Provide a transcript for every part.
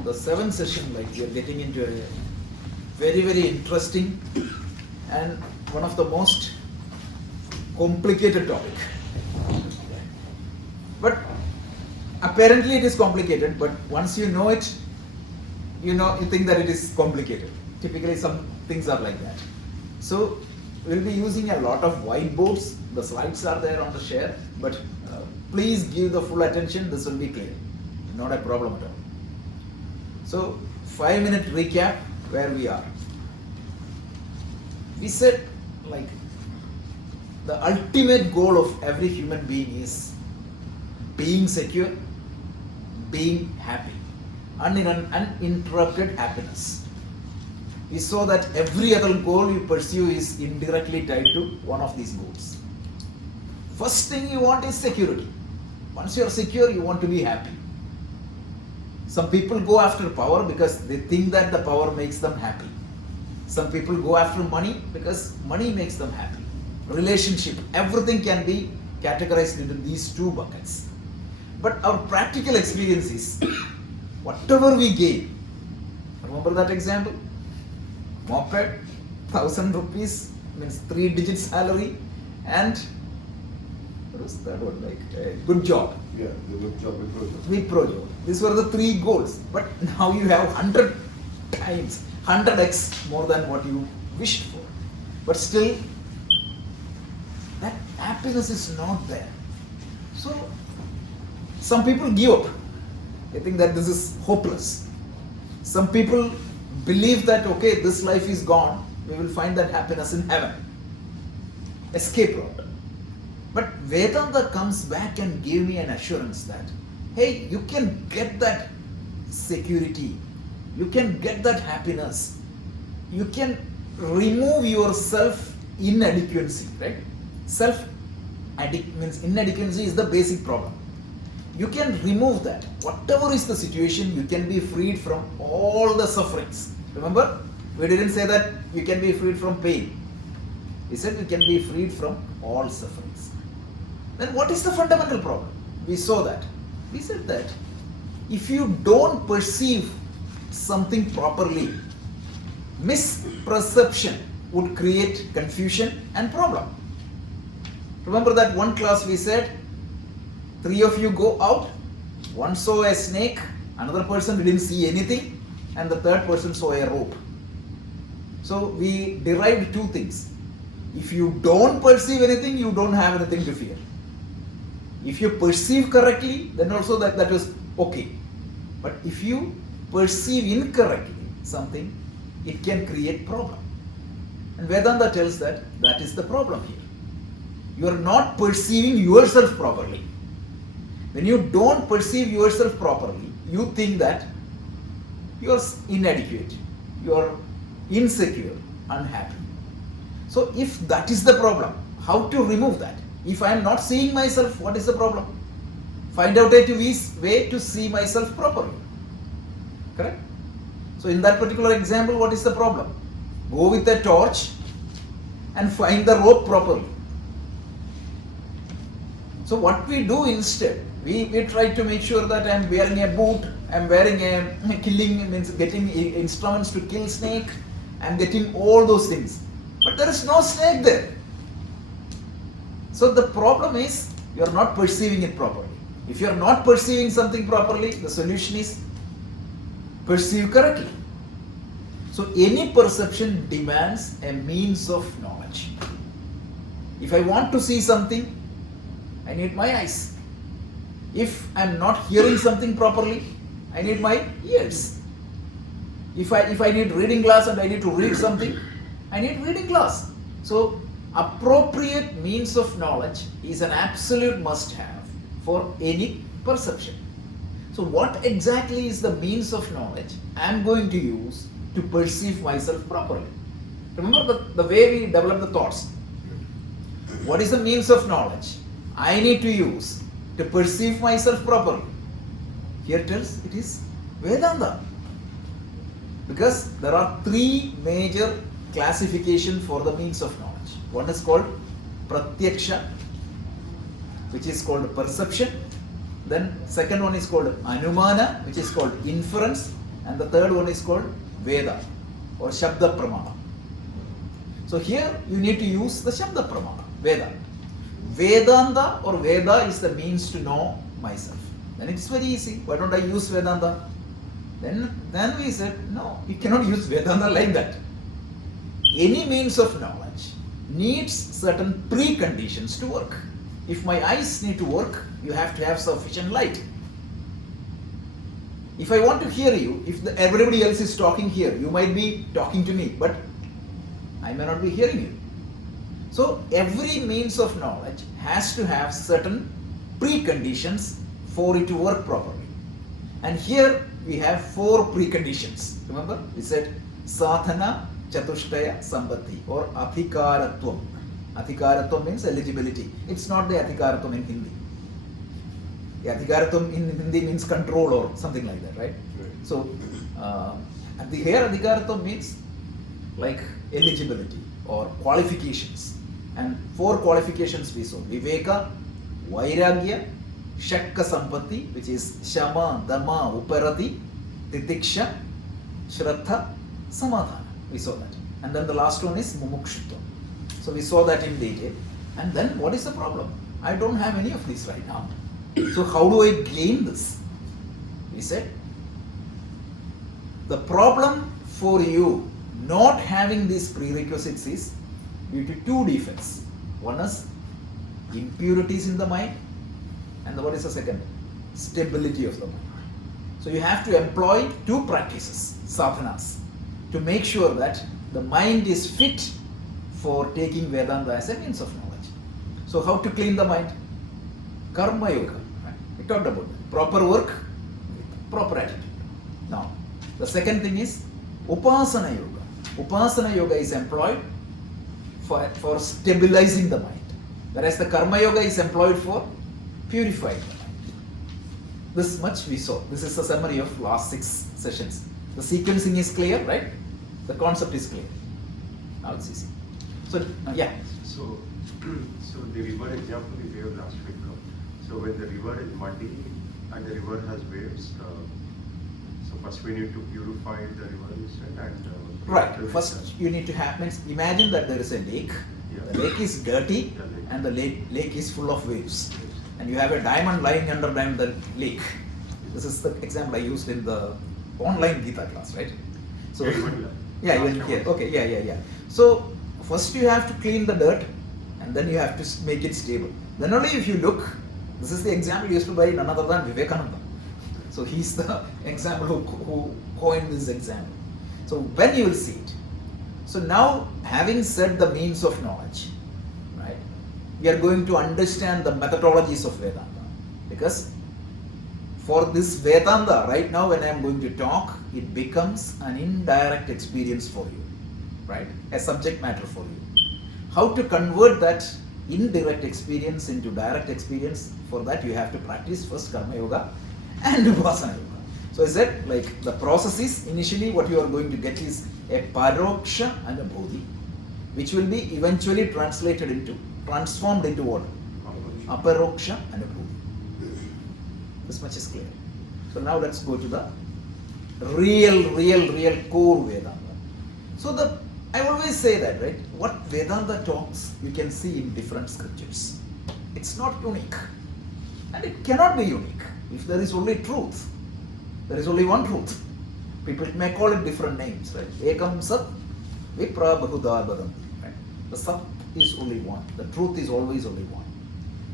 from the 7th session, like we are getting into a very, very interesting and one of the most complicated topic. But apparently it is complicated, but once you know it, you think that it is complicated. Typically some things are like that. So we'll be using a lot of whiteboards. The slides are there on the share, but please give the full attention. This will be clear. Not a problem at all. So 5-minute recap where we are. We said like the ultimate goal of every human being is being secure, being happy, uninterrupted happiness. We saw that every other goal you pursue is indirectly tied to one of these goals. First thing you want is security. Once you are secure, you want to be happy. Some people go after power because they think that the power makes them happy. Some people go after money because money makes them happy. Relationship, everything can be categorized into these two buckets. But our practical experience is, whatever we gain, remember that example? Moped, 1,000 rupees, means 3-digit salary, and what was that one, like a good job. Yeah, the good job, Big project. These were the 3 goals. But now you have 100 times, 100x more than what you wished for. But still, that happiness is not there. So, some people give up. They think that this is hopeless. Some people believe that, okay, this life is gone, we will find that happiness in heaven. Escape route. But Vedanta comes back and gave me an assurance that, hey, you can get that security, you can get that happiness, you can remove your self-inadequacy, right? Means inadequacy is the basic problem. You can remove that. Whatever is the situation, you can be freed from all the sufferings. Remember, we didn't say that you can be freed from pain. We said you can be freed from all sufferings. Then what is the fundamental problem? We saw that. We said that if you don't perceive something properly, misperception would create confusion and problem. Remember that one class we said, 3 of you go out, one saw a snake, another person didn't see anything, and the third person saw a rope. So we derived 2 things. If you don't perceive anything, you don't have anything to fear. If you perceive correctly, then also that was okay. But if you perceive incorrectly something, it can create problem. And Vedanta tells that is the problem here. You are not perceiving yourself properly. When you don't perceive yourself properly, you think that you are inadequate, you are insecure, unhappy. So if that is the problem, how to remove that? If I am not seeing myself, what is the problem? Find out a way to see myself properly. Correct? So in that particular example, what is the problem? Go with a torch and find the rope properly. So what we do instead, we try to make sure that I am wearing a boot, I am wearing a killing, means getting instruments to kill snake, I am getting all those things. But there is no snake there. So the problem is you are not perceiving it properly. If you are not perceiving something properly, the solution is perceive correctly. So any perception demands a means of knowledge. If I want to see something, I need my eyes. If I am not hearing something properly, I need my ears. If I need reading glass and I need to read something, I need reading glass. So appropriate means of knowledge is an absolute must-have for any perception. So what exactly is the means of knowledge I am going to use to perceive myself properly? Remember the way we develop the thoughts. What is the means of knowledge I need to use to perceive myself properly? Here tells it is Vedanta. Because there are 3 major classifications for the means of knowledge. One is called Pratyaksha, which is called perception. Then second one is called Anumana, which is called inference. and the third one is called Veda or Shabda Pramana. So here you need to use the Shabda Pramana, Veda. Vedanta or Veda is the means to know myself. Then it's very easy. Why don't I use Vedanta? Then we said, no, you cannot use Vedanta like that. Any means of knowledge needs certain preconditions to work. If my eyes need to work, you have to have sufficient light. If I want to hear you, if everybody else is talking here, you might be talking to me, but I may not be hearing you. So every means of knowledge has to have certain preconditions for it to work properly. And here we have 4 preconditions. Remember, we said sadhana, chatushtaya, sambati or adhikaratvam. Adhikaratvam means eligibility. It's not the adhikaratvam in Hindi. The adhikaratvam in Hindi means control or something like that, right? So here adhikaratvam means like eligibility or qualifications. And 4 qualifications we saw: Viveka, Vairagya, Shakka Sampatti, which is Shama, Dhamma, Uparati, Titiksha, Shraddha, Samadhana. We saw that. And then the last one is Mumukshutva. So we saw that in detail. And then what is the problem? I don't have any of these right now. So how do I gain this? We said, the problem for you not having these prerequisites is due to 2 defects. One is impurities in the mind, and what is the second? Stability of the mind. So you have to employ 2 practices, sadhanas, to make sure that the mind is fit for taking Vedanta as a means of knowledge. So how to clean the mind? Karma yoga. Right? We talked about that. Proper work with proper attitude. Now, the second thing is upasana yoga. Upasana yoga is employed for stabilizing the mind, whereas the karma yoga is employed for purifying the mind. This much we saw. This is a summary of last 6 sessions. The sequencing is clear, right? The concept is clear. Now it's easy. So, yeah. So the river example we gave last week. So when the river is muddy and the river has waves, so first we need to purify the river, you said, and right. First you need to have, means imagine that there is a lake. Yeah. The lake is dirty and the lake is full of waves. And you have a diamond lying under the lake. This is the example I used in the online Gita class, right? So yeah, even here. Okay, yeah. So first you have to clean the dirt and then you have to make it stable. Then only if you look, this is the example used by none other than Vivekananda. So he's the example who coined this example. So when you will see it. So now, having said the means of knowledge, right, we are going to understand the methodologies of Vedanta. Because for this Vedanta, right now when I am going to talk, it becomes an indirect experience for you, right? A subject matter for you. How to convert that indirect experience into direct experience, for that you have to practice first Karma Yoga and Upasana Yoga. So I said, like, the process is, initially what you are going to get is a Paroksha and a Bodhi, which will be eventually transformed into what? Aparoksha and a Bodhi. This much is clear. So now let's go to the real core Vedanta. So I always say that, right? What Vedanta talks, you can see in different scriptures. It's not unique. And it cannot be unique. If there is only truth, there is only one truth. People may call it different names, right? Ekam Sat, Vipra Bahudha Vadanti. Right? The Sat is only one. The truth is always only one.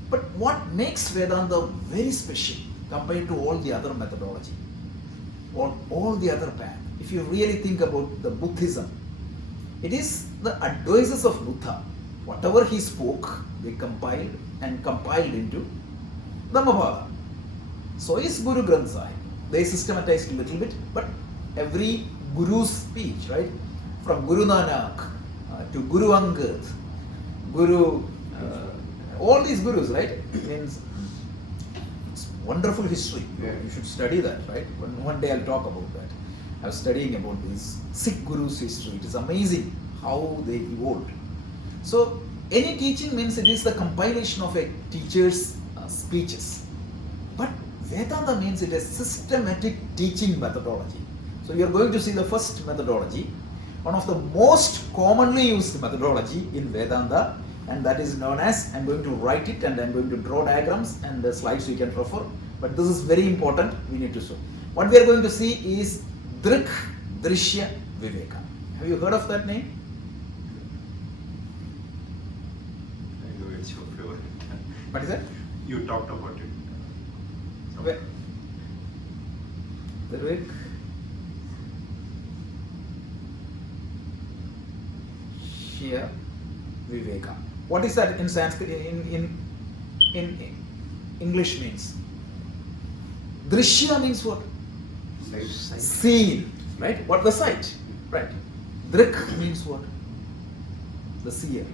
But what makes Vedanta very special compared to all the other methodology or all the other paths? If you really think about the Buddhism, it is the advices of Buddha. Whatever he spoke, they compiled into Dhammavada. So is Guru Granth Sahib. They systematized a little bit, but every Guru's speech, right? From Guru Nanak to Guru Angad, all these Gurus, right? Means it's wonderful history. You should study that, right? One day I'll talk about that. I was studying about these Sikh Gurus' history. It is amazing how they evolved. So any teaching means it is the compilation of a teacher's speeches. But Vedanta means it is systematic teaching methodology. So you are going to see the first methodology, one of the most commonly used methodology in Vedanta, and that is known as, I'm going to write it and I'm going to draw diagrams and the slides we can refer, but this is very important, we need to show. What we are going to see is Drik Dhrishya Viveka. Have you heard of that name? I know it's your favorite. What is that? You talked about it. Where? Drik Dhrishya Viveka. What is that in Sanskrit, in English means? Drishya means what? Sight. Seen, right? What the sight, right? Drik means what? The seer.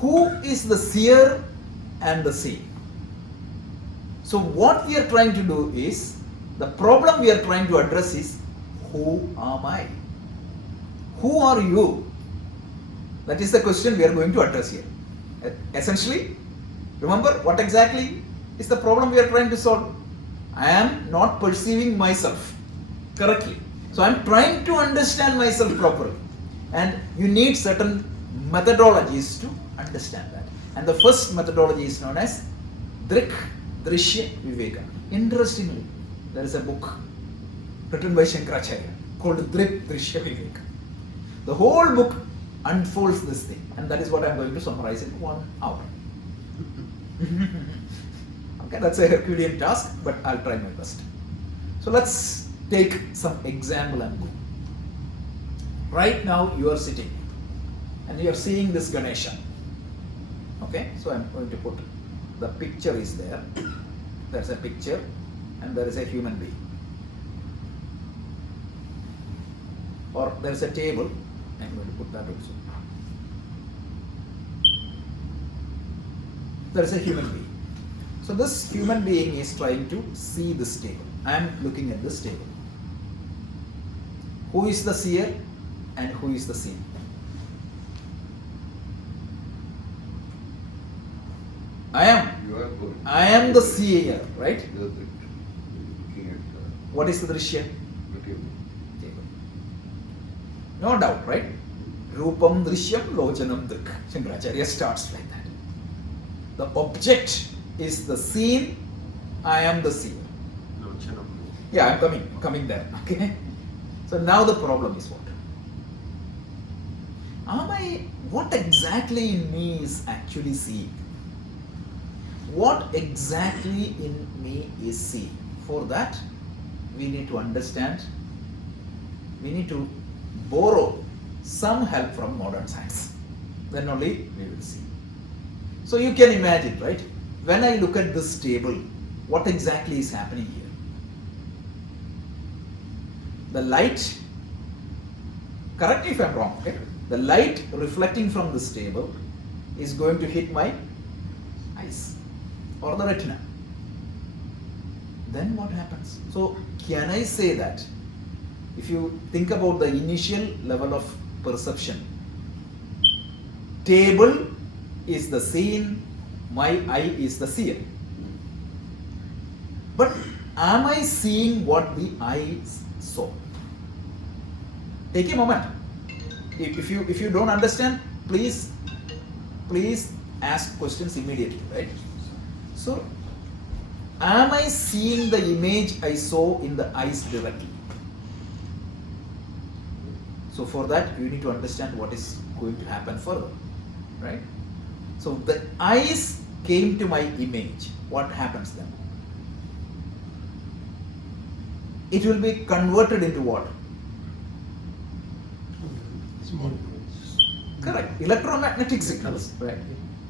Who is the seer and the seen? So what we are trying to do is, the problem we are trying to address is, who am I? Who are you? That is the question we are going to address here. Essentially, remember what exactly is the problem we are trying to solve? I am not perceiving myself correctly. So I am trying to understand myself properly. And you need certain methodologies to understand that. And the first methodology is known as Drik Dhrishya Viveka. Interestingly, there is a book written by Shankaracharya called Drik Dhrishya Viveka. The whole book unfolds this thing, and that is what I am going to summarize in 1 hour. Okay, that's a Herculean task, but I'll try my best. So let's take some example and go. Right now you are sitting and you are seeing this Ganesha. Okay, so I'm going to put the picture is there. There's a picture and there is a human being. Or there's a table. I'm going to put that also. There is a human being. So this human being is trying to see this table. I am looking at this table. Who is the seer and who is the seen? I am. You are good. I am the seer, right? You are looking at What is the Dhrishya? the table. Table. No doubt, right? Rupam Drishyam Lochanam Drik. Shankaracharya starts like that. The object is the seen. I am the seer. Lochanam. Yeah, I'm coming there. Okay. So now the problem is what? What exactly in me is actually seeing? What exactly in me is seeing? For that, we need to understand, we need to borrow some help from modern science. Then only we will see. So you can imagine, right? When I look at this table, what exactly is happening here? The light, correct me if I'm wrong, okay? The light reflecting from this table is going to hit my eyes or the retina. Then what happens? So can I say that if you think about the initial level of perception, table is the seen, my eye is the seer. But am I seeing what the eye saw? Take a moment. If you don't understand, please ask questions immediately, right? So, am I seeing the image I saw in the eyes directly? So for that, you need to understand what is going to happen further, right? So the eyes came to my image. What happens then? It will be converted into what? Small. Correct. Electromagnetic signals, right?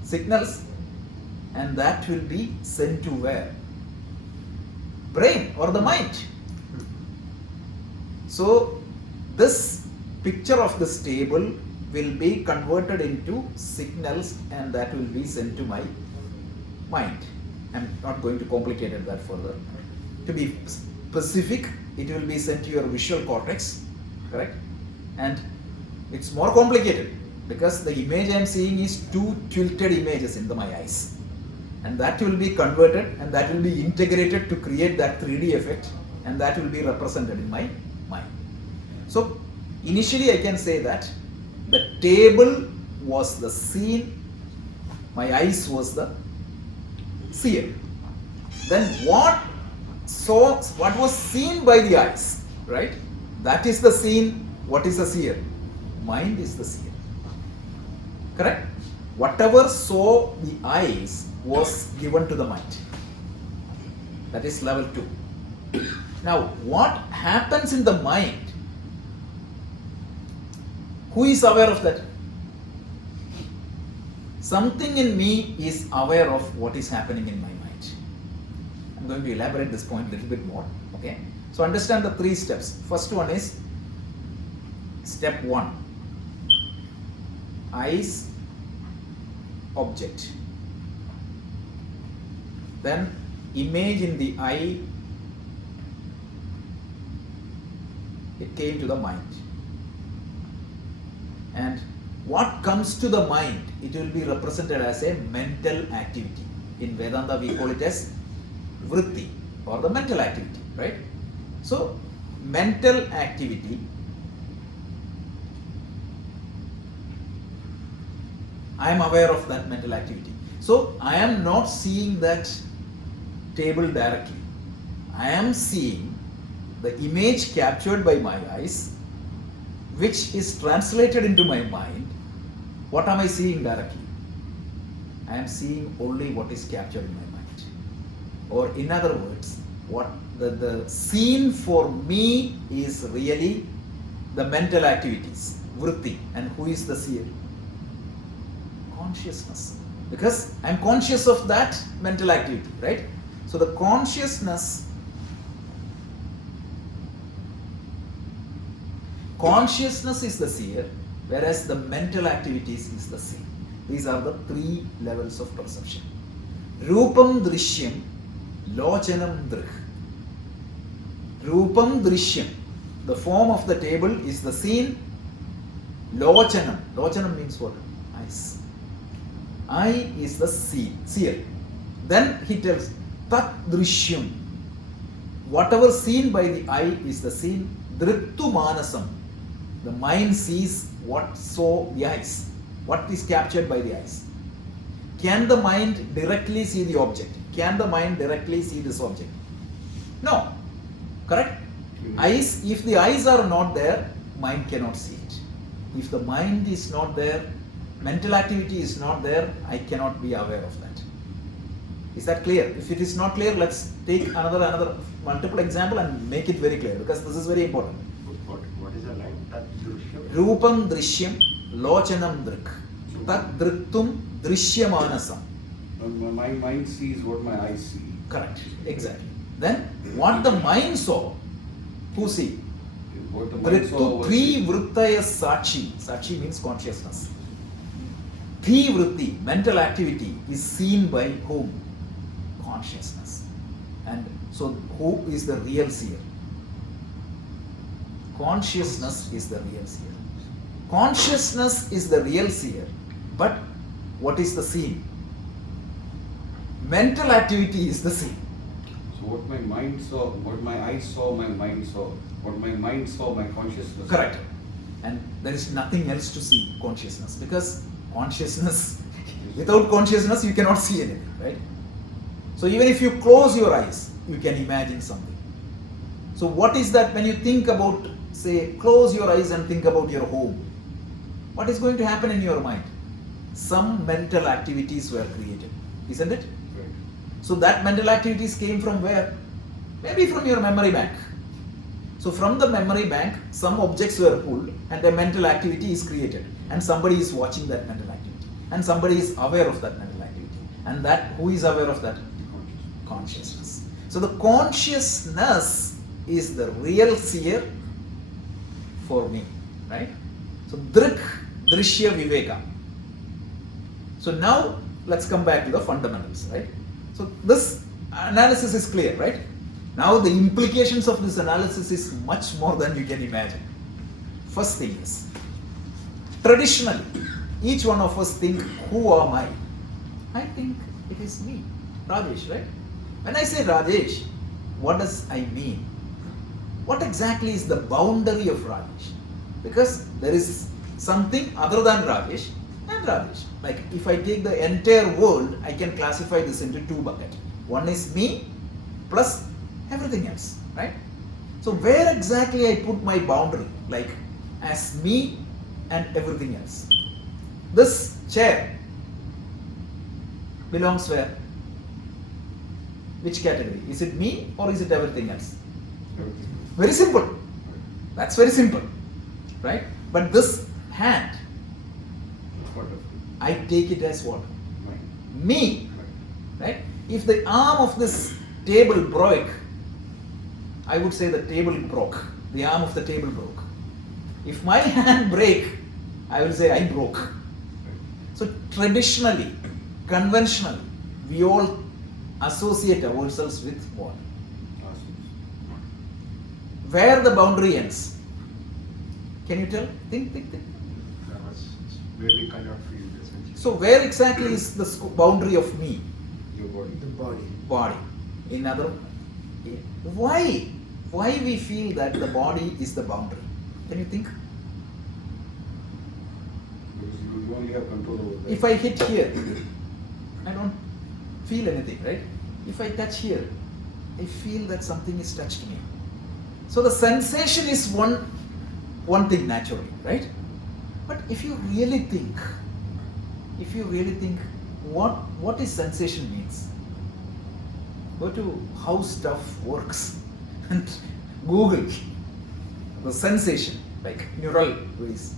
Signals, and that will be sent to where? Brain or the mind. So this picture of this table will be converted into signals and that will be sent to my mind. I'm not going to complicate it that further. To be specific, it will be sent to your visual cortex, correct? And it's more complicated because the image I am seeing is two tilted images in my eyes. And that will be converted and that will be integrated to create that 3D effect and that will be represented in my mind. So initially I can say that the table was the scene, my eyes was the seer. Then what was seen by the eyes, right? That is the scene. What is the seer? Mind is the seer. Correct? Whatever saw the eyes was given to the mind. That is level 2. Now, what happens in the mind? Who is aware of that? Something in me is aware of what is happening in my mind. I'm going to elaborate this point a little bit more. Okay? So understand the 3 steps. First one is step 1. Eyes, object. Then image in the eye, it came to the mind. And what comes to the mind, it will be represented as a mental activity. In Vedanta we call it as vritti, or the mental activity, right? So mental activity, I am aware of that mental activity. So I am not seeing that table directly. I am seeing the image captured by my eyes, which is translated into my mind. What am I seeing directly? I am seeing only what is captured in my mind. Or in other words, what the scene for me is really the mental activities, vritti. And who is the seer? Consciousness. Because I am conscious of that mental activity, right? So the consciousness is the seer, whereas the mental activities is the scene. These are the 3 levels of perception. Rupam Drishyam, Lochanam Drik. Rupam Drishyam, the form of the table is the scene. Lochanam, Lochanam means what? Eyes. Eye is the seer. Then he tells Tat Drishyam, whatever seen by the eye is the scene. Drittu Manasam, the mind sees what saw the eyes, what is captured by the eyes. Can the mind directly see the object? Can the mind directly see this object? No. Correct? Eyes, if the eyes are not there, mind cannot see it. If the mind is not there, mental activity is not there, I cannot be aware of that. Is that clear? If it is not clear, let's take another multiple example and make it very clear, because this is very important. What is the line? Tat Drishyam? Rupam Drishyam, Lochanam Drik. Tat Drittum Drishyamanasam. My mind sees what my eyes see. Correct. Exactly. Then what the mind saw, who see? What the mind saw Drittu was Tri Vrittaya Sachi. Sachi means consciousness. Tri Vritti, mental activity, is seen by whom? Consciousness. And so who is the real seer? Consciousness is the real seer. Consciousness is the real seer, but what is the scene? Mental activity is the scene. So what my mind saw, what my eyes saw, my mind saw. What my mind saw, my consciousness saw. Correct. And there is nothing else to see consciousness, because consciousness, without consciousness you cannot see anything, right? So even if you close your eyes, you can imagine something. So what is that when you think about, say, close your eyes and think about your home? What is going to happen in your mind? Some mental activities were created, isn't it? Right. So that mental activities came from where? Maybe from your memory bank. So from the memory bank, some objects were pulled and a mental activity is created. And somebody is watching that mental activity. And somebody is aware of that mental activity. And that, who is aware of that? Consciousness. So the consciousness is the real seer for me, right? So Drik Dhrishya Viveka. So now let's come back to the fundamentals, right? So this analysis is clear, right? Now the implications of this analysis is much more than you can imagine. First thing is, traditionally, each one of us think, who am I? I think it is me, Rajesh, right? When I say Rajesh, what does I mean? what exactly is the boundary of Rajesh? Because there is something other than Rajesh and Rajesh. Like if I take the entire world, I can classify this into two buckets. One is me plus everything else, right? So where exactly I put my boundary, like as me and everything else? This chair belongs where? Which category? Is it me or is it everything else? Everything. Very simple. That's very simple, right? But this hand, Wonderful. I take it as what? Mind. Me, Right. right? If the arm of this table broke, I would say the table broke. The arm of the table broke. If my hand break, I will say I broke. Right. So traditionally, conventionally, we all associate ourselves with what? Awesome. Where the boundary ends? Can you tell? Think. That was where we cannot feel essentially. So where exactly is the boundary of me? Your body. The body. Body. In other, why we feel that the body is the boundary? Can you think? Because you only have control over that. If I hit here, I don't feel anything, right? If I touch here, I feel that something is touched me. So the sensation is one thing naturally, right? But if you really think what is sensation means, go to how stuff works and Google the sensation, like neural ways.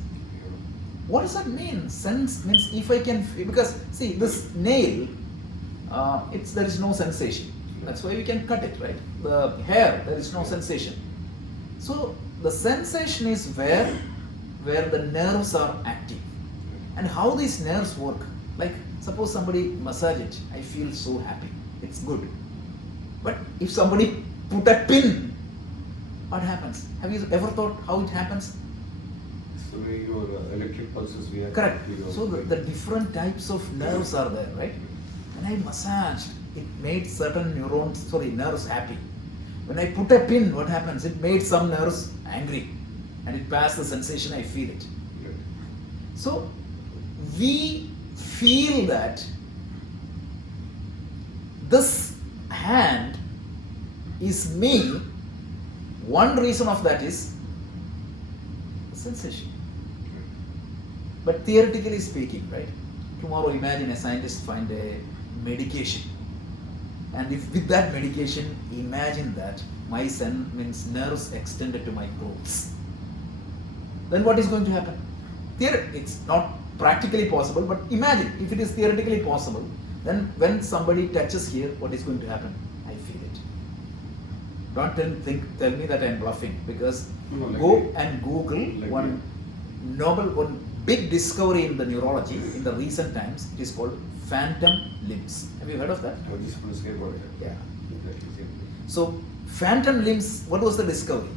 What does that mean? Sense means if I can, because see this nail, there is no sensation. That's why we can cut it, right? The hair, there is no sensation. So the sensation is where the nerves are active, and how these nerves work. Like suppose somebody massage it, I feel so happy. It's good. But if somebody put a pin, what happens? Have you ever thought how it happens? It's the way your electric pulses react. Correct. to your So the brain. different types of nerves are there, right? When I massaged, it made certain nerves happy. When I put a pin, what happens? It made some nerves angry, and it passed the sensation, I feel it. Right. So we feel that this hand is me. One reason of that is sensation. But theoretically speaking, right? Tomorrow imagine a scientist find a medication. And if with that medication, imagine that my nerves extended to my clothes. Then what is going to happen? It's not practically possible, but imagine if it is theoretically possible, then when somebody touches here, what is going to happen? I feel it. Don't tell me that I'm bluffing, because No, like go it. and Google Like one big discovery in the neurology in the recent times. It is called phantom limbs. Have you heard of that? I was just going to say about it. Yeah. Exactly same thing. So phantom limbs, what was the discovery?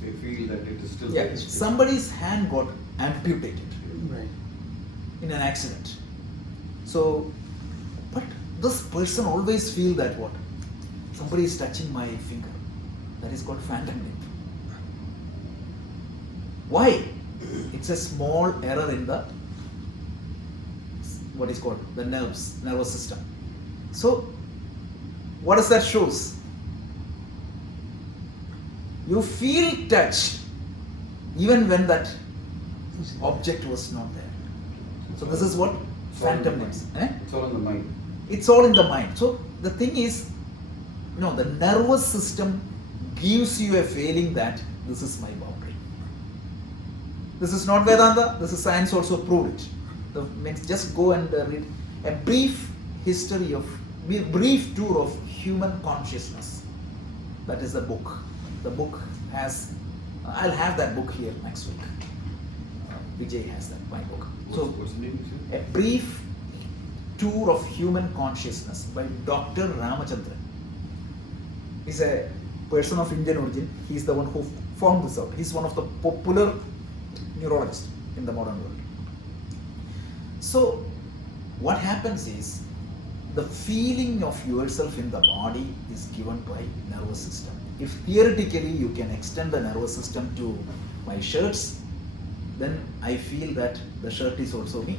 They feel that it is still Yeah, there. somebody's hand got amputated Right. in an accident. So, but this person always feel that what? Somebody is touching my finger. That is called phantom limb. Why? It's a small error in the what is called the nervous system. So, what does that shows? You feel touched even when that object was not there. So this is what phantom limbs. It's all in the mind. It's all in the mind. So the thing is, the nervous system gives you a feeling that this is my boundary. This is not Vedanta, this is science also proved it. Means just go and read a brief tour of human consciousness. That is the book. The book has, I'll have that book here next week. Vijay has that, my book. What's the name you said? A brief tour of human consciousness by Dr. Ramachandran. He's a person of Indian origin. He's the one who found this out. He's one of the popular neurologists in the modern world. So, what happens is, the feeling of yourself in the body is given by nervous system. If theoretically you can extend the nervous system to my shirts, then I feel that the shirt is also me.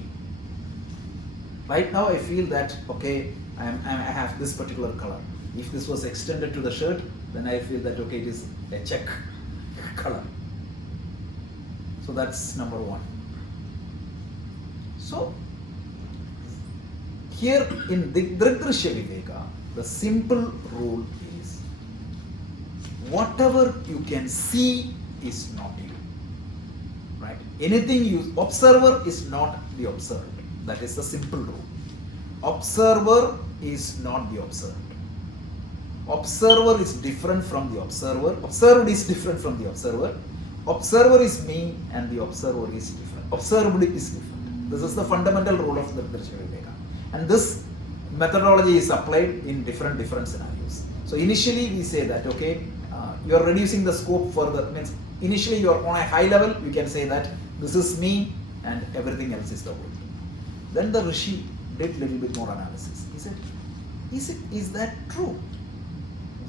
Right now I feel that, okay, I have this particular color. If this was extended to the shirt, then I feel that, okay, it is a check color. So that's number one. So here in Drik Dhrishya Viveka, the simple rule is, whatever you can see is not you. Right? Anything you observer is not the observed. That is the simple rule. Observer is not the observed. Observer is different from the observer. Observed is different from the observer. Observer is me and the observer is different. Observed is different. This is the fundamental rule of the Drik Dhrishya Viveka. And this methodology is applied in different scenarios. So initially we say that, okay, you are reducing the scope further. Means initially you are on a high level, you can say that this is me and everything else is the world. Then the Rishi did little bit more analysis. He said, is that true?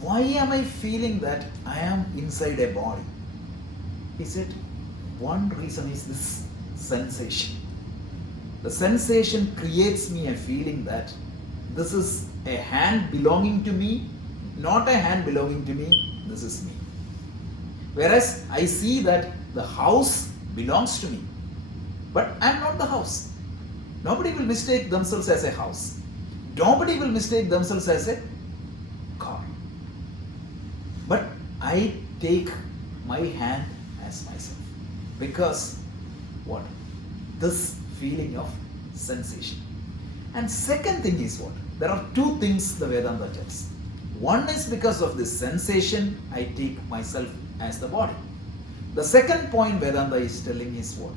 Why am I feeling that I am inside a body? He said, one reason is this sensation. The sensation creates me a feeling that this is a hand belonging to me, not a hand belonging to me, this is me. Whereas I see that the house belongs to me, but I am not the house. Nobody will mistake themselves as a house. Nobody will mistake themselves as a car. But I take my hand as myself. Because what? This feeling of sensation. And second thing is what? There are two things the Vedanta tells. One is because of this sensation, I take myself as the body. The second point Vedanta is telling is what?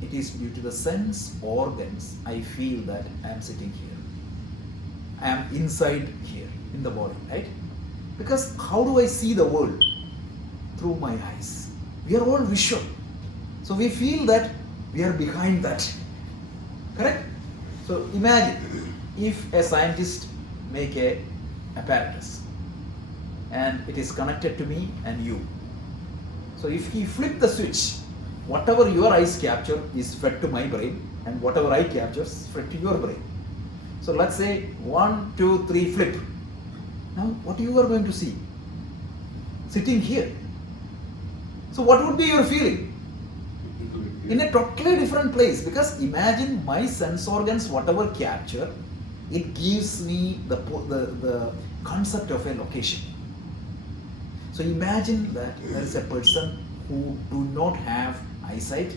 It is due to the sense organs I feel that I am sitting here. I am inside here in the body, right? Because how do I see the world? Through my eyes. We are all visual. So we feel that we are behind that. Correct? So imagine if a scientist make a apparatus and it is connected to me and you. So if he flip the switch, whatever your eyes capture is fed to my brain and whatever I capture is fed to your brain. So let's say 1, 2, 3 flip. Now what you are going to see? Sitting here. So what would be your feeling? In a totally different place, because imagine my sense organs, whatever capture, it gives me the concept of a location. So imagine that there is a person who do not have eyesight,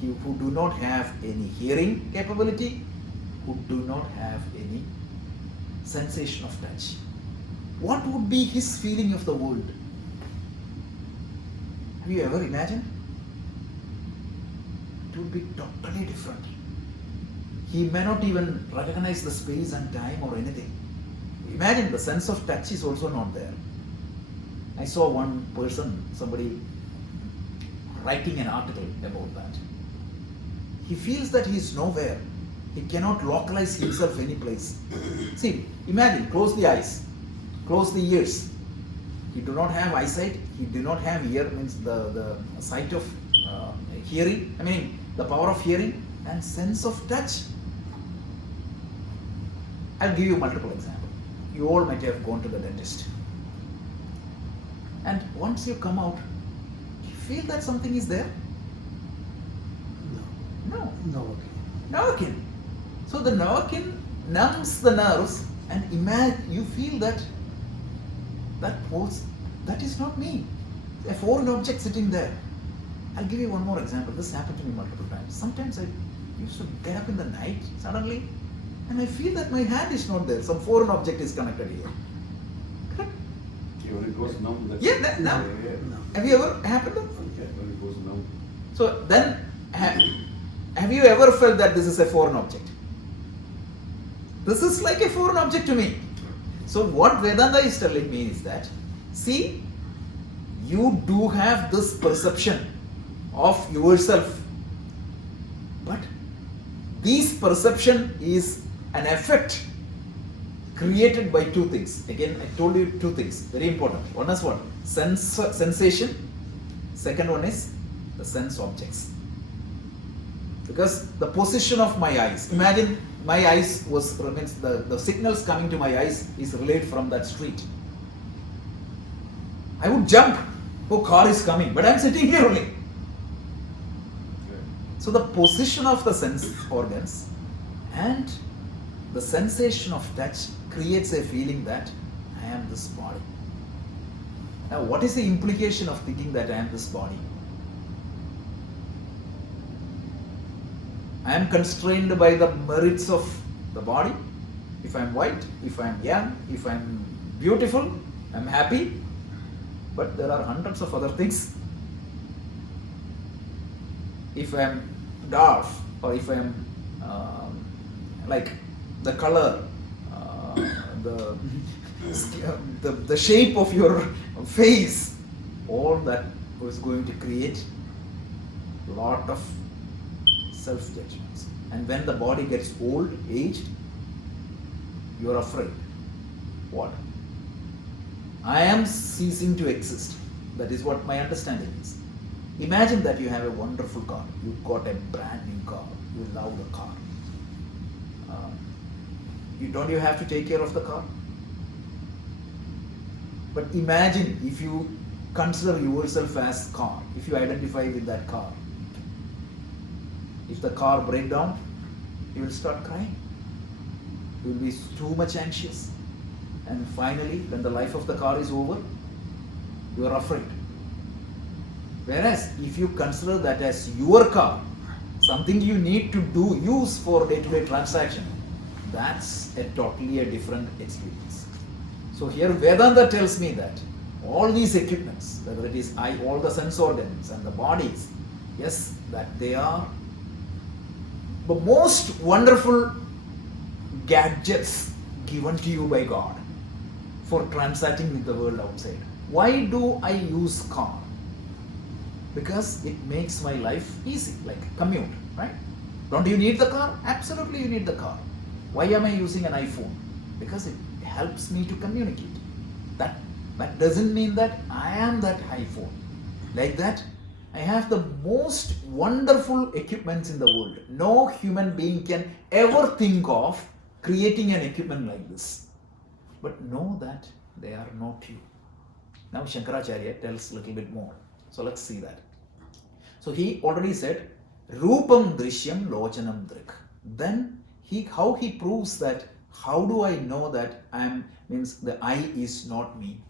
who do not have any hearing capability, who do not have any sensation of touch. What would be his feeling of the world? Have you ever imagined? It would be totally different. He may not even recognize the space and time or anything. Imagine the sense of touch is also not there. I saw one person, somebody writing an article about that. He feels that he is nowhere. He cannot localize himself any place. See, imagine, close the eyes, close the ears. He do not have eyesight, he do not have ear, means the sight of hearing, the power of hearing and sense of touch. I'll give you multiple examples. You all might have gone to the dentist. And once you come out, you feel that something is there? No. Novocaine. So the Novocaine numbs the nerves and imagine, you feel that is not me. A foreign object sitting there. I'll give you one more example. This happened to me multiple times. Sometimes I used to get up in the night suddenly and I feel that my hand is not there. Some foreign object is connected here. Correct? When it goes numb. Numb. Have you ever happened? Okay, when it goes numb. So then, have you ever felt that this is a foreign object? This is like a foreign object to me. So what Vedanta is telling me is that, see, you do have this perception of yourself, but this perception is an effect created by two things. Again, I told you two things, very important. One is what? Sensation. Second one is the sense objects. Because the position of my eyes, imagine my eyes means the signals coming to my eyes is relayed from that street. I would jump, oh, car is coming, but I'm sitting here only. So the position of the sense organs and the sensation of touch creates a feeling that I am this body. Now, what is the implication of thinking that I am this body? I am constrained by the merits of the body. If I'm white, if I'm young, if I'm beautiful, I'm happy. But there are hundreds of other things. If I'm dark, or if I'm like the color, the shape of your face, all that was going to create a lot of self-judgments. And when the body gets old, aged, you are afraid. What? I am ceasing to exist. That is what my understanding is. Imagine that you have a wonderful car. You got a brand new car. You love the car. Don't you have to take care of the car? But imagine if you consider yourself as car, if you identify with that car. If the car breaks down, you will start crying. You will be too much anxious. And finally, when the life of the car is over, you are afraid. Whereas, if you consider that as your car, something you need to use for day-to-day transaction, that's a totally different experience. So here Vedanta tells me that all these equipments, whether it is all the sense organs and the bodies, yes, that they are the most wonderful gadgets given to you by God for transacting with the world outside. Why do I use car? Because it makes my life easy, like commute, right? Don't you need the car? Absolutely you need the car. Why am I using an iPhone? Because it helps me to communicate. That doesn't mean that I am that iPhone. Like that, I have the most wonderful equipments in the world. No human being can ever think of creating an equipment like this. But know that they are not you. Now Shankaracharya tells a little bit more. So let's see that. So he already said, Rupam Drishyam Lochanam Drik. Then how he proves that, how do I know that means the I is not me?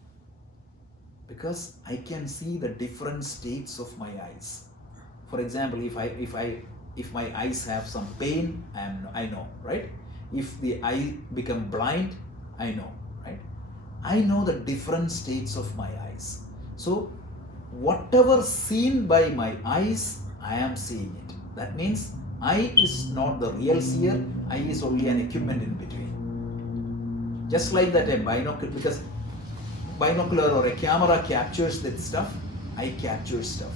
Because I can see the different states of my eyes. For example, if my eyes have some pain, I know, right? If the eye become blind, I know, right? I know the different states of my eyes. So whatever seen by my eyes, I am seeing it. That means eye is not the real seer, eye is only an equipment in between. Just like that a binocular, because binocular or a camera captures that stuff, eye captures stuff.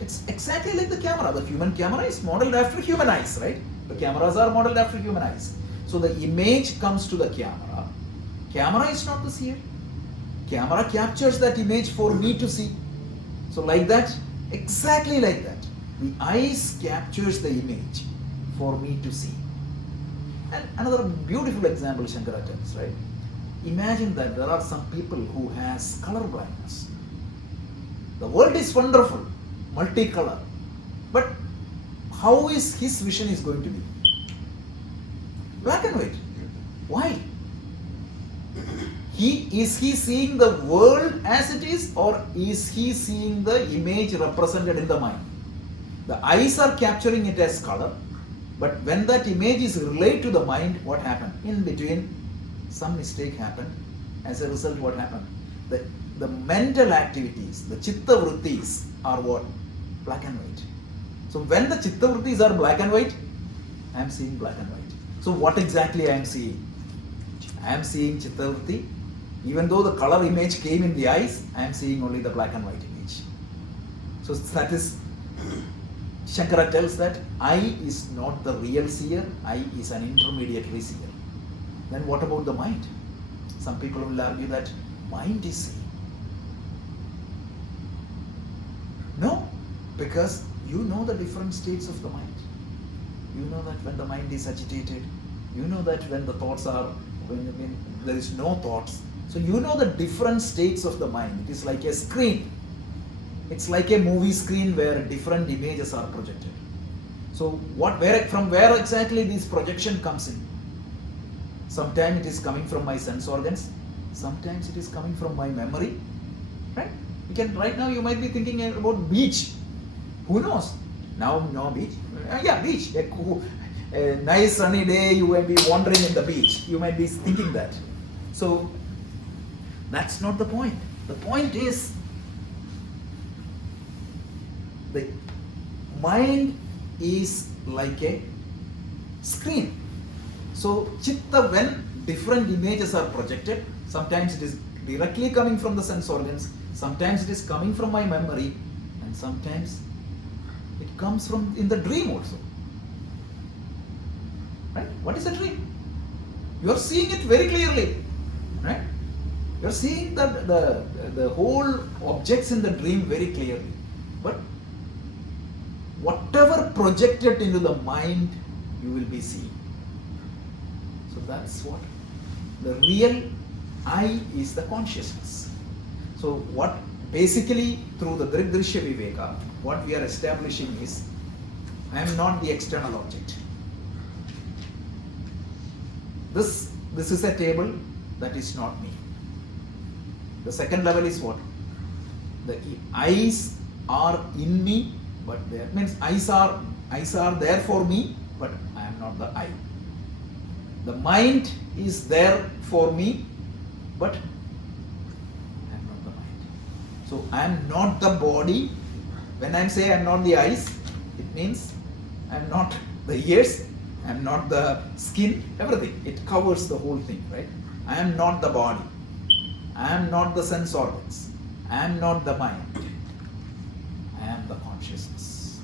It's exactly like the camera. The human camera is modeled after human eyes, right? The cameras are modeled after human eyes. So the image comes to the camera. Camera is not the seer. Camera captures that image for me to see. So like that, exactly like that, the eyes captures the image for me to see. And another beautiful example Shankara tells, right? Imagine that there are some people who has color blindness. The world is wonderful, multicolor. But how is his vision is going to be? Black and white. Why? Is he seeing the world as it is, or is he seeing the image represented in the mind? The eyes are capturing it as color, but when that image is relayed to the mind, what happened? In between, some mistake happened. As a result, what happened? The mental activities, the chitta vrittis are what? Black and white. So when the chitta vrittis are black and white, I am seeing black and white. So what exactly I am seeing? I am seeing chitta vritti. Even though the color image came in the eyes, I am seeing only the black and white image. So that is, Shankara tells that I is not the real seer, I is an intermediary seer. Then what about the mind? Some people will argue that mind is seeing. No, because you know the different states of the mind. You know that when the mind is agitated, you know that when the thoughts are, when there is no thoughts. So you know the different states of the mind. It is like a screen. It's like a movie screen where different images are projected. So from where exactly this projection comes in? Sometimes it is coming from my sense organs. Sometimes it is coming from my memory. Right? Right now you might be thinking about beach. Who knows? Now no beach. Yeah, beach. A nice sunny day, you might be wandering in the beach. You might be thinking that. So that's not the point. The point is the mind is like a screen. So chitta, when different images are projected, sometimes it is directly coming from the sense organs, sometimes it is coming from my memory, and sometimes it comes from in the dream also. Right? What is a dream? You are seeing it very clearly. Right? You are seeing the whole objects in the dream very clearly. But whatever projected into the mind, you will be seeing. So that's what the real I is, the consciousness. So what basically through the Drik Dhrishya Viveka, what we are establishing is, I am not the external object. This is a table, that is not me. The second level is what? The eyes are in me, but that means eyes are there for me, but I am not the eye. The mind is there for me, but I am not the mind. So I am not the body. When I say I am not the eyes, it means I am not the ears, I am not the skin, everything. It covers the whole thing, right? I am not the body. I am not the sense organs. I am not the mind. I am the consciousness.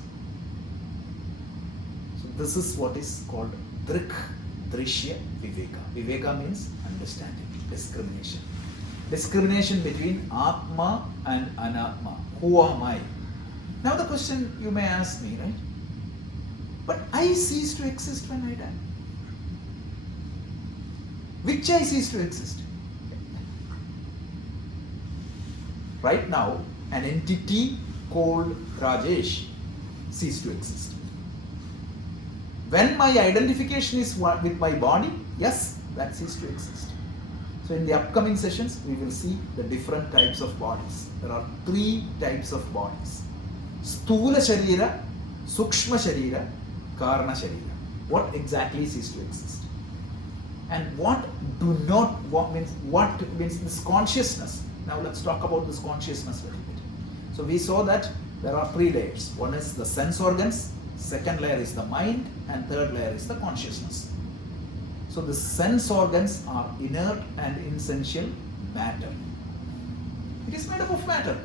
So this is what is called Drik Dhrishya Viveka. Viveka means understanding, discrimination. Discrimination between Atma and Anatma. Who am I? Now the question you may ask me, right? But I cease to exist when I die. Which I cease to exist? Right now, an entity called Rajesh ceased to exist. When my identification is with my body, yes, that ceased to exist. So in the upcoming sessions, we will see the different types of bodies. There are 3 types of bodies. Sthula Sharira, Sukshma Sharira, Karana Sharira. What exactly ceased to exist? And what means this consciousness. Now let's talk about this consciousness a little bit. So we saw that there are 3 layers. One is the sense organs, second layer is the mind, and third layer is the consciousness. So the sense organs are inert and insentient matter. It is made up of matter.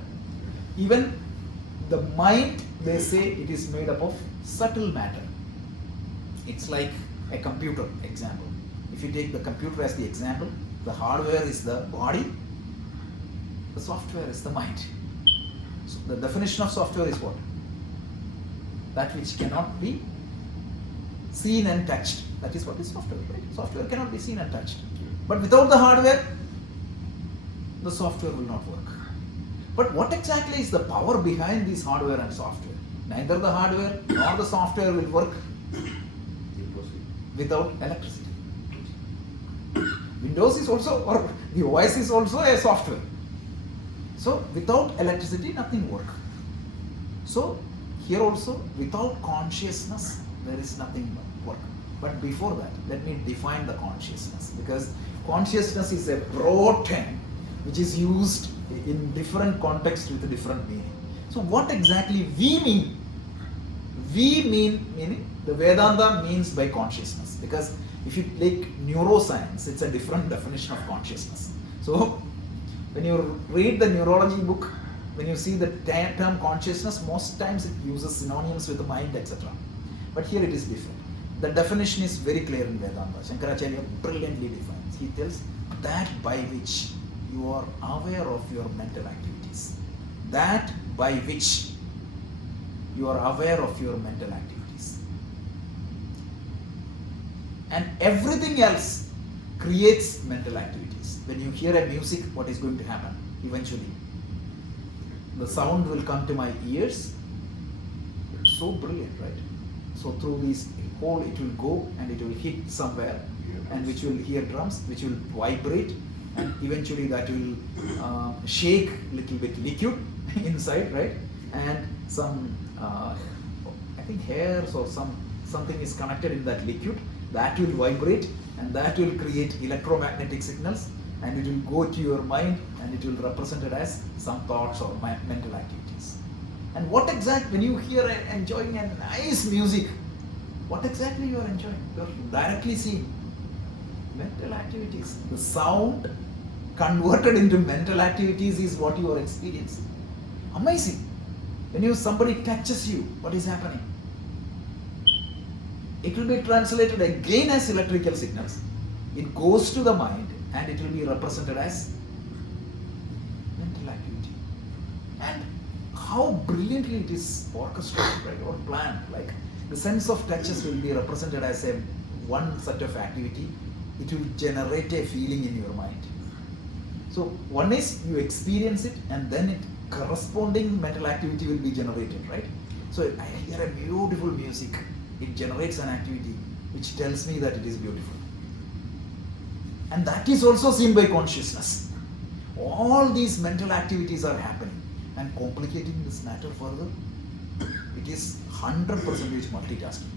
Even the mind, they say it is made up of subtle matter. It's like a computer example. If you take the computer as the example, the hardware is the body, the software is the mind. So the definition of software is what? That which cannot be seen and touched. That is what is software, right? Software cannot be seen and touched. But without the hardware, the software will not work. But what exactly is the power behind this hardware and software? Neither the hardware nor the software will work without electricity. Windows is also, or the OS is also a software. So without electricity, nothing works. So here also, without consciousness, there is nothing work. But before that, let me define the consciousness, because consciousness is a broad term which is used in different contexts with a different meaning. So what exactly we mean? We meaning the Vedanta means by consciousness, because if you take neuroscience, it's a different definition of consciousness. So when you read the neurology book, when you see the term consciousness, most times it uses synonyms with the mind, etc. But here it is different. The definition is very clear in Vedanta. Shankaracharya brilliantly defines. He tells that by which you are aware of your mental activities. That by which you are aware of your mental activities. And everything else creates mental activities. When you hear a music, what is going to happen eventually? The sound will come to my ears. It's so brilliant, right? So through these hole it will go and it will hit somewhere, and which will hear drums, which will vibrate, and eventually that will shake little bit liquid inside, right? And some I think hairs or something is connected in that liquid, that will vibrate and that will create electromagnetic signals, and it will go to your mind and it will represent it as some thoughts or mental activities. And what exactly, when you hear enjoying a nice music, what exactly you are enjoying? You are directly seeing mental activities. The sound converted into mental activities is what you are experiencing. Amazing. When somebody touches you, what is happening? It will be translated again as electrical signals. It goes to the mind and it will be represented as mental activity. And how brilliantly it is orchestrated, right, or planned. Like the sense of touches will be represented as one set of activity. It will generate a feeling in your mind. So one is you experience it, and then it corresponding mental activity will be generated, right? So I hear a beautiful music, it generates an activity which tells me that it is beautiful. And that is also seen by consciousness. All these mental activities are happening, and complicating this matter further, it is 100% multitasking.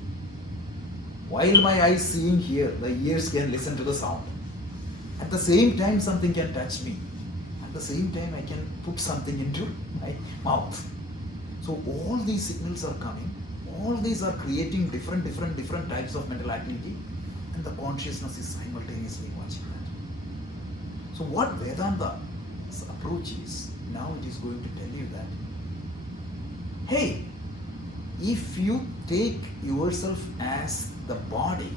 While my eyes seeing here, the ears can listen to the sound. At the same time, something can touch me. At the same time, I can put something into my mouth. So all these signals are coming. All these are creating different types of mental activity, and the consciousness is simultaneously watching that. So what Vedanta's approach is, now it is going to tell you that, hey, if you take yourself as the body,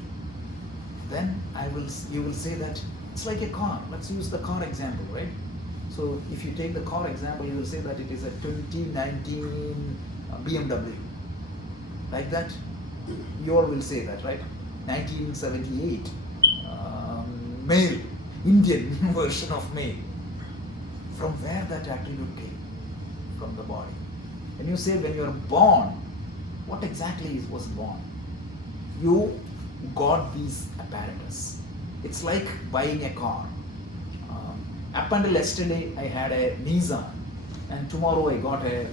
then you will say that it's like a car. Let's use the car example, right? So if you take the car example, you will say that it is a 2019 BMW. Like that, you all will say that, right? 1978 male, Indian version of male. From where that attribute came? From the body. When you say when you are born, what exactly was born? You got these apparatus. It's like buying a car. Up until yesterday, I had a Nissan, and tomorrow I got a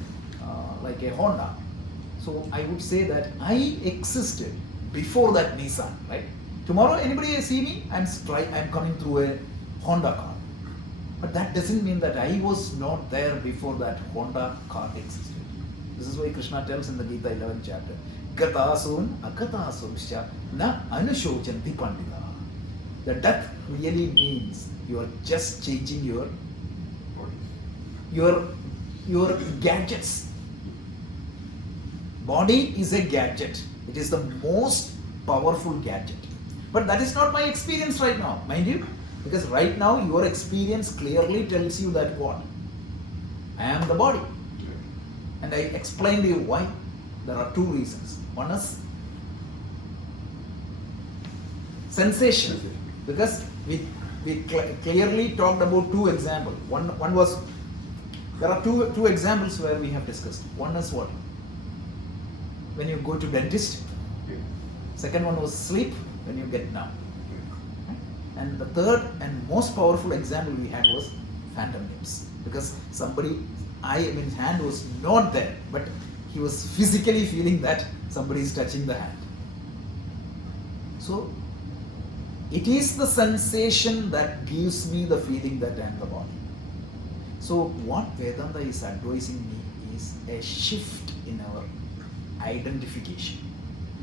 Honda. So I would say that I existed before that Nissan, right? Tomorrow, anybody see me, I'm coming through a Honda car. But that doesn't mean that I was not there before that Honda car existed. This is why Krishna tells in the Gita 11th chapter, Gatasun Agatasunshya na anushojanti pandita. The death really means you are just changing your gadgets. Body is a gadget. It is the most powerful gadget. But that is not my experience right now, mind you. Because right now your experience clearly tells you that what? I am the body. And I explained to you why. There are two reasons. One is sensation. Because we clearly talked about two examples. One was, there are two examples where we have discussed. One is what? When you go to dentist. Second one was sleep, when you get numb. And the third and most powerful example we had was phantom limbs. Because his hand was not there, but he was physically feeling that somebody is touching the hand. So it is the sensation that gives me the feeling that I am the body. So what Vedanta is advising me is a shift in our identification.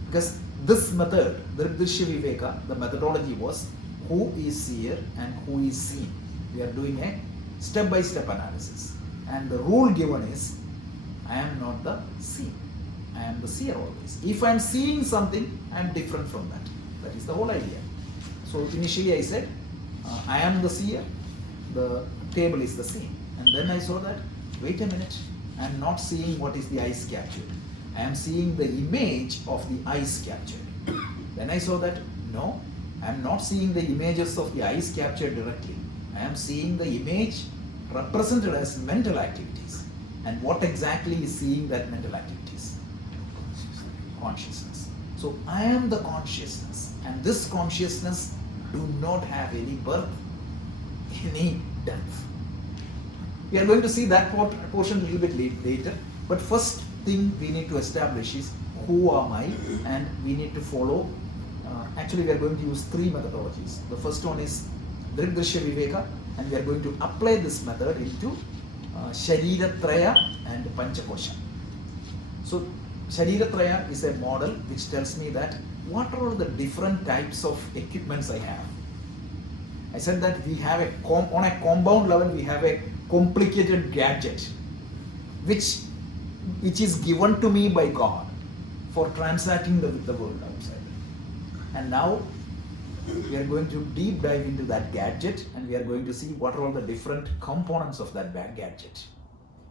Because this method, Drik Dhrishya Viveka, the methodology was who is seer and who is seen. We are doing a step-by-step analysis. And the rule given is, I am not the seen. I am the seer always. If I am seeing something, I am different from that. That is the whole idea. So initially I said, I am the seer, the table is the scene. And then I saw that, wait a minute, I am not seeing what is the eyes captured. I am seeing the image of the eyes captured. Then I saw that, no, I am not seeing the images of the eyes captured directly. I am seeing the image represented as mental activities. And what exactly is seeing that mental activities? Consciousness. So I am the consciousness, and this consciousness do not have any birth, any death. We are going to see that portion a little bit later, but first thing we need to establish is who am I, and we need to follow. Actually, we are going to use 3 methodologies. The first one is Drik Dhrishya Viveka, and we are going to apply this method into Shariratraya and Panchakosha. So Shariratraya is a model which tells me that what are all the different types of equipments I have. I said that we have on a compound level we have a complicated gadget which is given to me by God for transacting with the world outside. And now we are going to deep dive into that gadget, and we are going to see what are all the different components of that gadget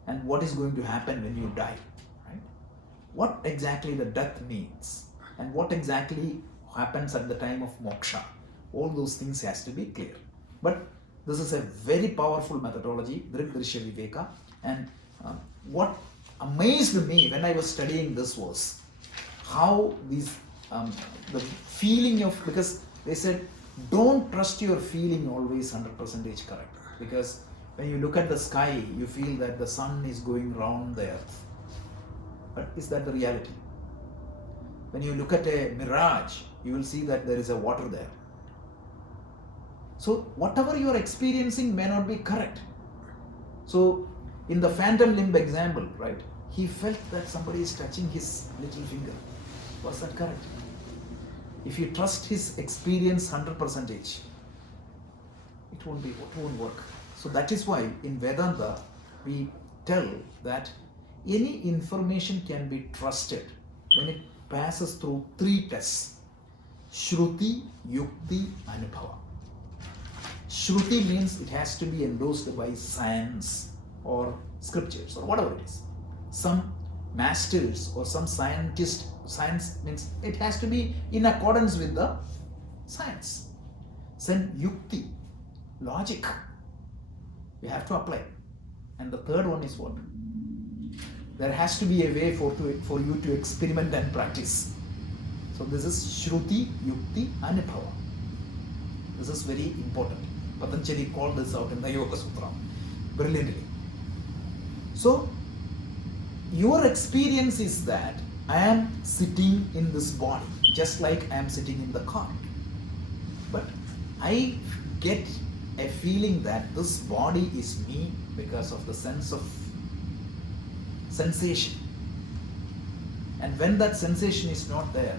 and what is going to happen when you die, right? What exactly the death means and what exactly happens at the time of moksha. All those things has to be clear. But this is a very powerful methodology, Drik Dhrishya Viveka, and what amazed me when I was studying this was how these the feeling of, because they said don't trust your feeling always 100% correct, because when you look at the sky you feel that the sun is going round the earth, but is that the reality? When you look at a mirage you will see that there is a water there. So whatever you are experiencing may not be correct. So in the phantom limb example, right, he felt that somebody is touching his little finger. Was that correct? If you trust his experience 100%, it won't work. So that is why in Vedanta we tell that any information can be trusted when it passes through 3 tests: Shruti, Yukti, Anubhava. Shruti means it has to be endorsed by science or scriptures or whatever it is. Some masters or some scientist, science means it has to be in accordance with the science. Then Yukti, logic, we have to apply. And the third one is what? There has to be a way for you to experiment and practice. So this is Shruti, Yukti, Anubhava. This is very important. Patanjali called this out in the Yoga Sutra brilliantly. So your experience is that I am sitting in this body, just like I am sitting in the car. But I get a feeling that this body is me because of the sense of sensation. And when that sensation is not there,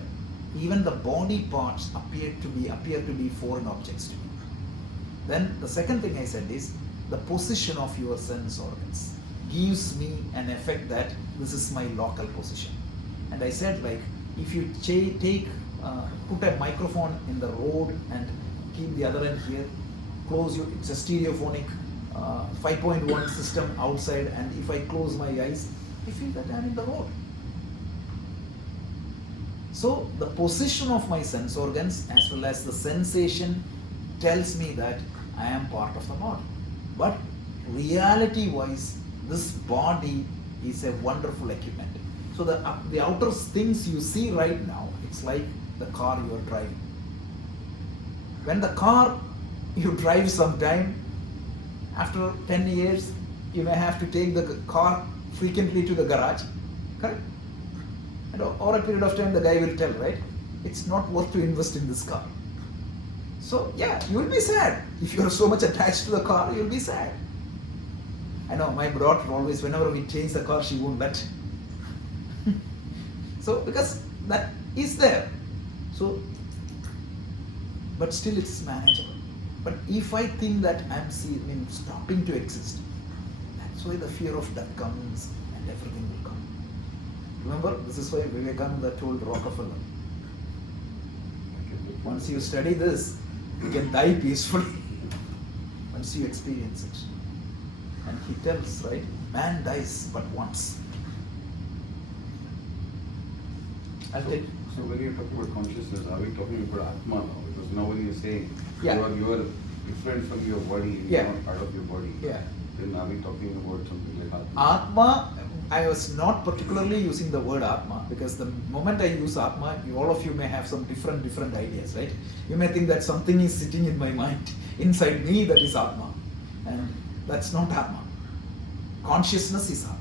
even the body parts appear to be foreign objects to me. Then the second thing I said is the position of your sense organs gives me an effect that this is my local position. And I said, like, if you put a microphone in the road and keep the other end here, it's a stereophonic 5.1 system outside, and if I close my eyes, I feel that I am in the road. So the position of my sense organs as well as the sensation tells me that I am part of the body. But reality wise, this body is a wonderful equipment. So the outer things you see right now, it's like the car you are driving. When the car you drive sometime, after 10 years, you may have to take the car frequently to the garage, correct? And over a period of time, the guy will tell, right? It's not worth to invest in this car. So yeah, you will be sad. If you are so much attached to the car, you will be sad. I know my daughter always, whenever we change the car, she won't let. So because that is there. So, but still it's manageable. But if I think that I'm stopping to exist, that's why the fear of death comes and everything will come. Remember, this is why Vivekananda told Rockefeller, once you study this, you can die peacefully. Once you experience it. And he tells, right, man dies but once. I'll take. So when you're talking about consciousness, are we talking about Atma now? Because now when you're saying Yeah. you are different from your body, Yeah. you're not part of your body, Yeah. then are we talking about something like Atma? Atma, I was not particularly using the word Atma because the moment I use Atma, all of you may have some different ideas, right? You may think that something is sitting in my mind, inside me, that is Atma. And that's not Atma. Consciousness is Atma.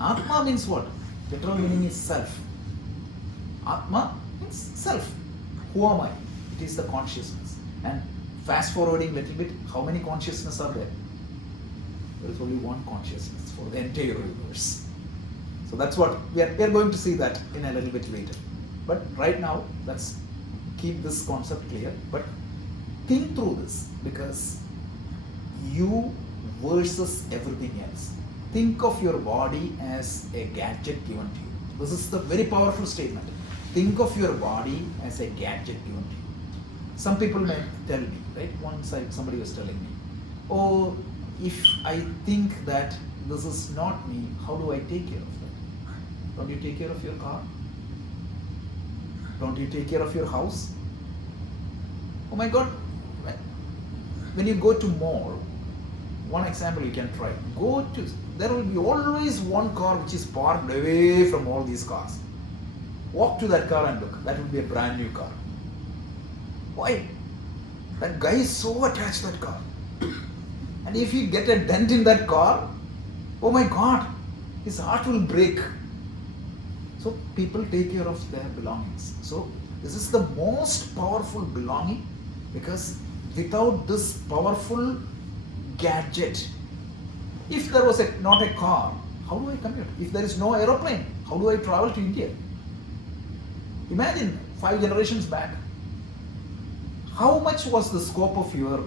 Atma means what? Literal meaning is self. Atma means self. Who am I? It is the consciousness. And fast forwarding a little bit, how many consciousness are there? There is only one consciousness for the entire universe. So that's what we are going to see that in a little bit later. But right now, let's keep this concept clear. But think through this, because you versus everything else. Think of your body as a gadget given to you. This is the very powerful statement. Think of your body as a gadget given to you. Some people may tell me, right? Once somebody was telling me, oh, if I think that this is not me, how do I take care of that? Don't you take care of your car? Don't you take care of your house? Oh my God, when you go to mall, one example you can try. There will be always one car which is parked away from all these cars. Walk to that car and look. That will be a brand new car. Why? That guy is so attached to that car. And if he get a dent in that car, oh my God, his heart will break. So people take care of their belongings. So this is the most powerful belonging, because without this powerful gadget, if there was not a car, how do I commute? If there is no aeroplane, how do I travel to India? Imagine 5 generations back. How much was the scope of your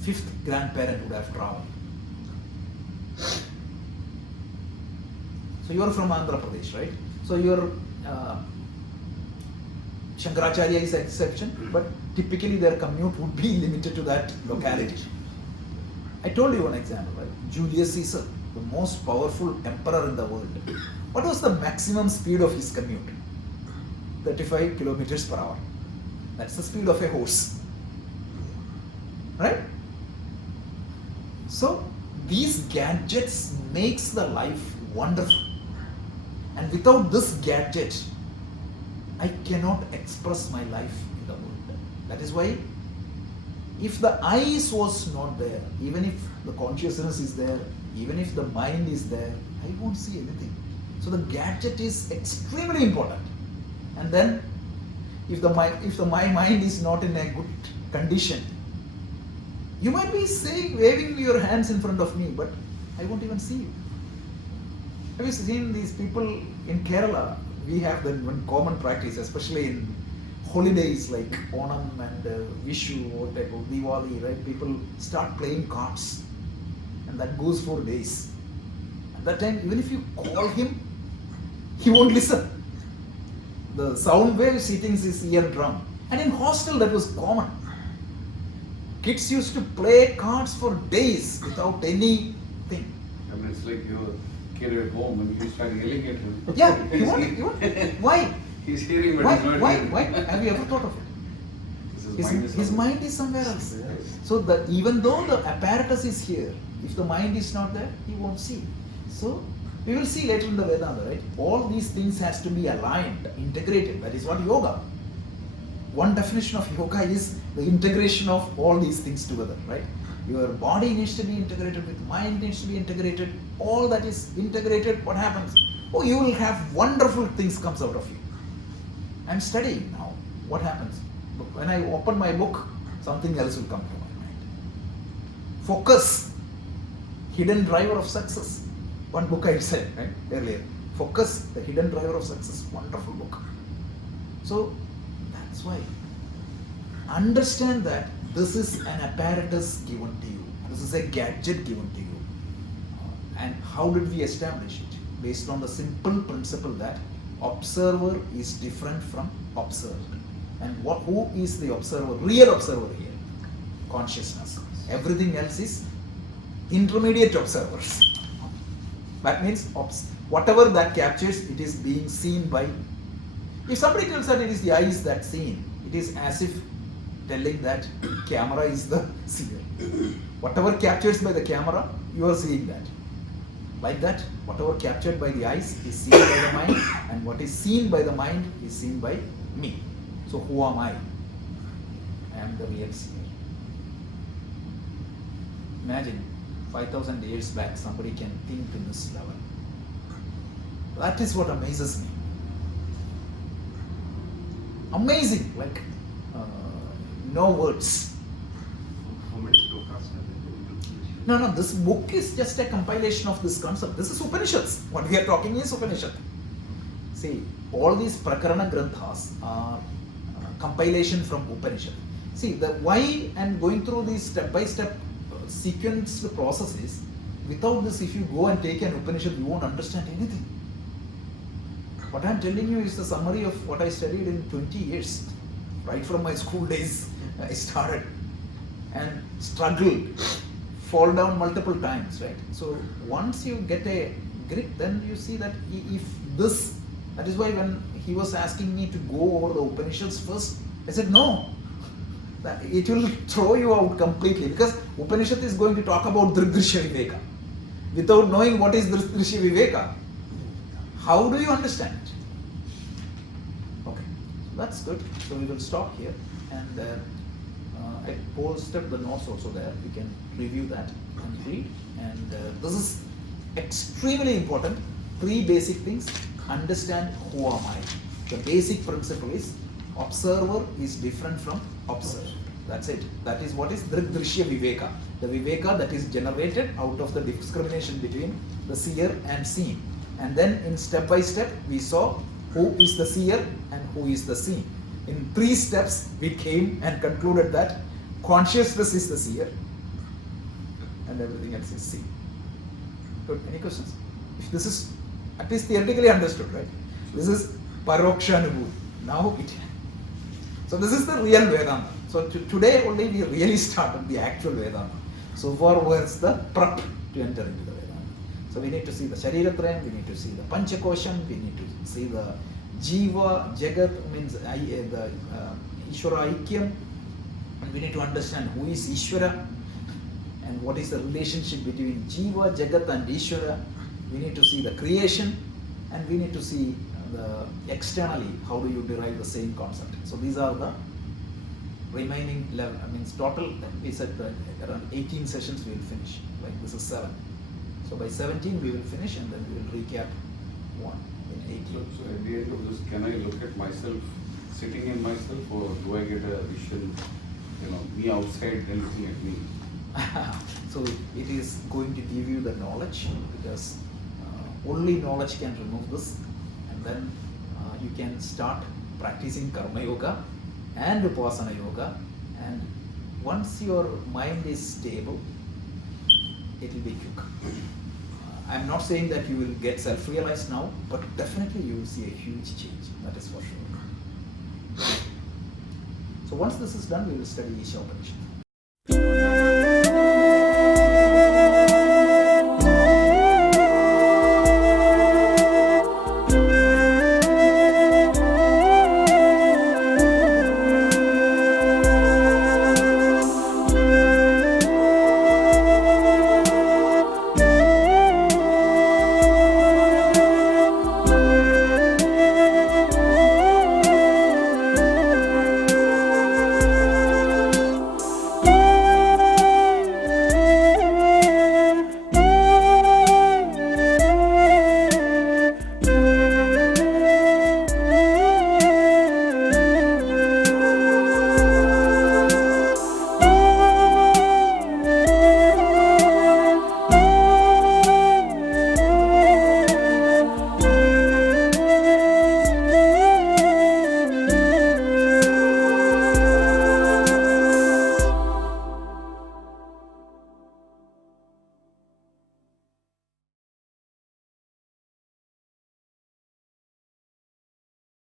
5th grandparent would have traveled? So you are from Andhra Pradesh, right? So your Shankaracharya is exception, but typically their commute would be limited to that locality. I told you one example, right? Julius Caesar, the most powerful emperor in the world. What was the maximum speed of his commute? 35 kilometers per hour. That's the speed of a horse. Right? So these gadgets makes the life wonderful. And without this gadget, I cannot express my life in the world. That is why, if the eyes was not there, even if the consciousness is there, even if the mind is there, I won't see anything. So the gadget is extremely important. And then, if my mind is not in a good condition, you might be saying, waving your hands in front of me, but I won't even see you. Have you seen these people in Kerala? We have the one common practice, especially in holidays like Onam and Vishu or type of Diwali, right? People start playing cards, and that goes for days. At that time, even if you call him, he won't listen. The sound waves he thinks is eardrum. And in hostel that was common. Kids used to play cards for days without anything. I mean, it's like your kid at home and you start yelling at him. Yeah, you want why? He's hearing but he's not hearing. Why? Have you ever thought of it? His mind somewhere. is somewhere else. Yes. So even though the apparatus is here, if the mind is not there, he won't see. So we will see later in the Vedanta, right? All these things has to be aligned, integrated. That is what yoga. One definition of yoga is the integration of all these things together, right? Your body needs to be integrated with mind needs to be integrated. All that is integrated, what happens? Oh, you will have wonderful things comes out of you. I'm studying now. What happens? When I open my book, something else will come to my mind. Focus. Hidden driver of success. One book I said, right, earlier. Focus, the hidden driver of success. Wonderful book. So, that's why. Understand that this is an apparatus given to you. This is a gadget given to you. And how did we establish it? based on the simple principle that observer is different from observed. And who is the observer, real observer here? Consciousness. Everything else is intermediate observers. That means whatever that captures, it is being seen by. If somebody tells that it is the eyes that seen, it is as if telling that camera is the seer. Whatever captures by the camera, you are seeing that. Like that, whatever captured by the eyes is seen by the mind, and what is seen by the mind is seen by me. So who am I? I am the real seer. Imagine 5,000 years back somebody can think in this level. That is what amazes me. Amazing, like no words. How many slokas are there? No, this book is just a compilation of this concept. This is Upanishads. What we are talking is Upanishad. See, all these Prakarana Granthas are compilation from Upanishad. See, the why and going through these step-by-step sequenced processes, without this, if you go and take an Upanishad, you won't understand anything. What I am telling you is the summary of what I studied in 20 years. Right from my school days, I started and struggled, fall down multiple times, right? So once you get a grip, then you see that if this, that is why when he was asking me to go over the Upanishads first, I said no. That it will throw you out completely, because Upanishad is going to talk about Drik Dhrishya Viveka. Without knowing what is Drik Dhrishya Viveka, how do you understand it? Okay, so that's good. So we will stop here, and I posted the notes also there. You can review that and read. And this is extremely important. 3 basic things. Understand who am I. The basic principle is observer is different from observed. That's it. That is what is Drik Dhrishya Viveka. The Viveka that is generated out of the discrimination between the seer and seen. And then in step by step we saw who is the seer and who is the seen. In 3 steps we came and concluded that consciousness is the seer and everything else is seen. Good. Any questions? If this is at least theoretically understood, right? This is Parokshanubhuti. Now it. So this is the real Vedanta. So today only we really started the actual Vedanta. So far was the prep to enter into the Vedanta. So we need to see the Shariratrayam, we need to see the Panchakosham, we need to see the Jiva, Jagat, means the Ishvara Aikyam, and we need to understand who is Ishvara and what is the relationship between Jiva, Jagat and Ishvara. We need to see the creation, and we need to see the externally how do you derive the same concept. So these are the remaining level. I mean total we said around 18 sessions we will finish. Like this is 7. So by 17 we will finish, and then we will recap one in 18. So at the end of this, can I look at myself sitting in myself, or do I get a vision, me outside and looking at me? So it is going to give you the knowledge, because only knowledge can remove this, and then you can start practicing Karma Yoga and Vipassana Yoga, and once your mind is stable, it will be quick. I am not saying that you will get self-realized now, but definitely you will see a huge change, that is for sure. So once this is done, we will study Isha Upanishad.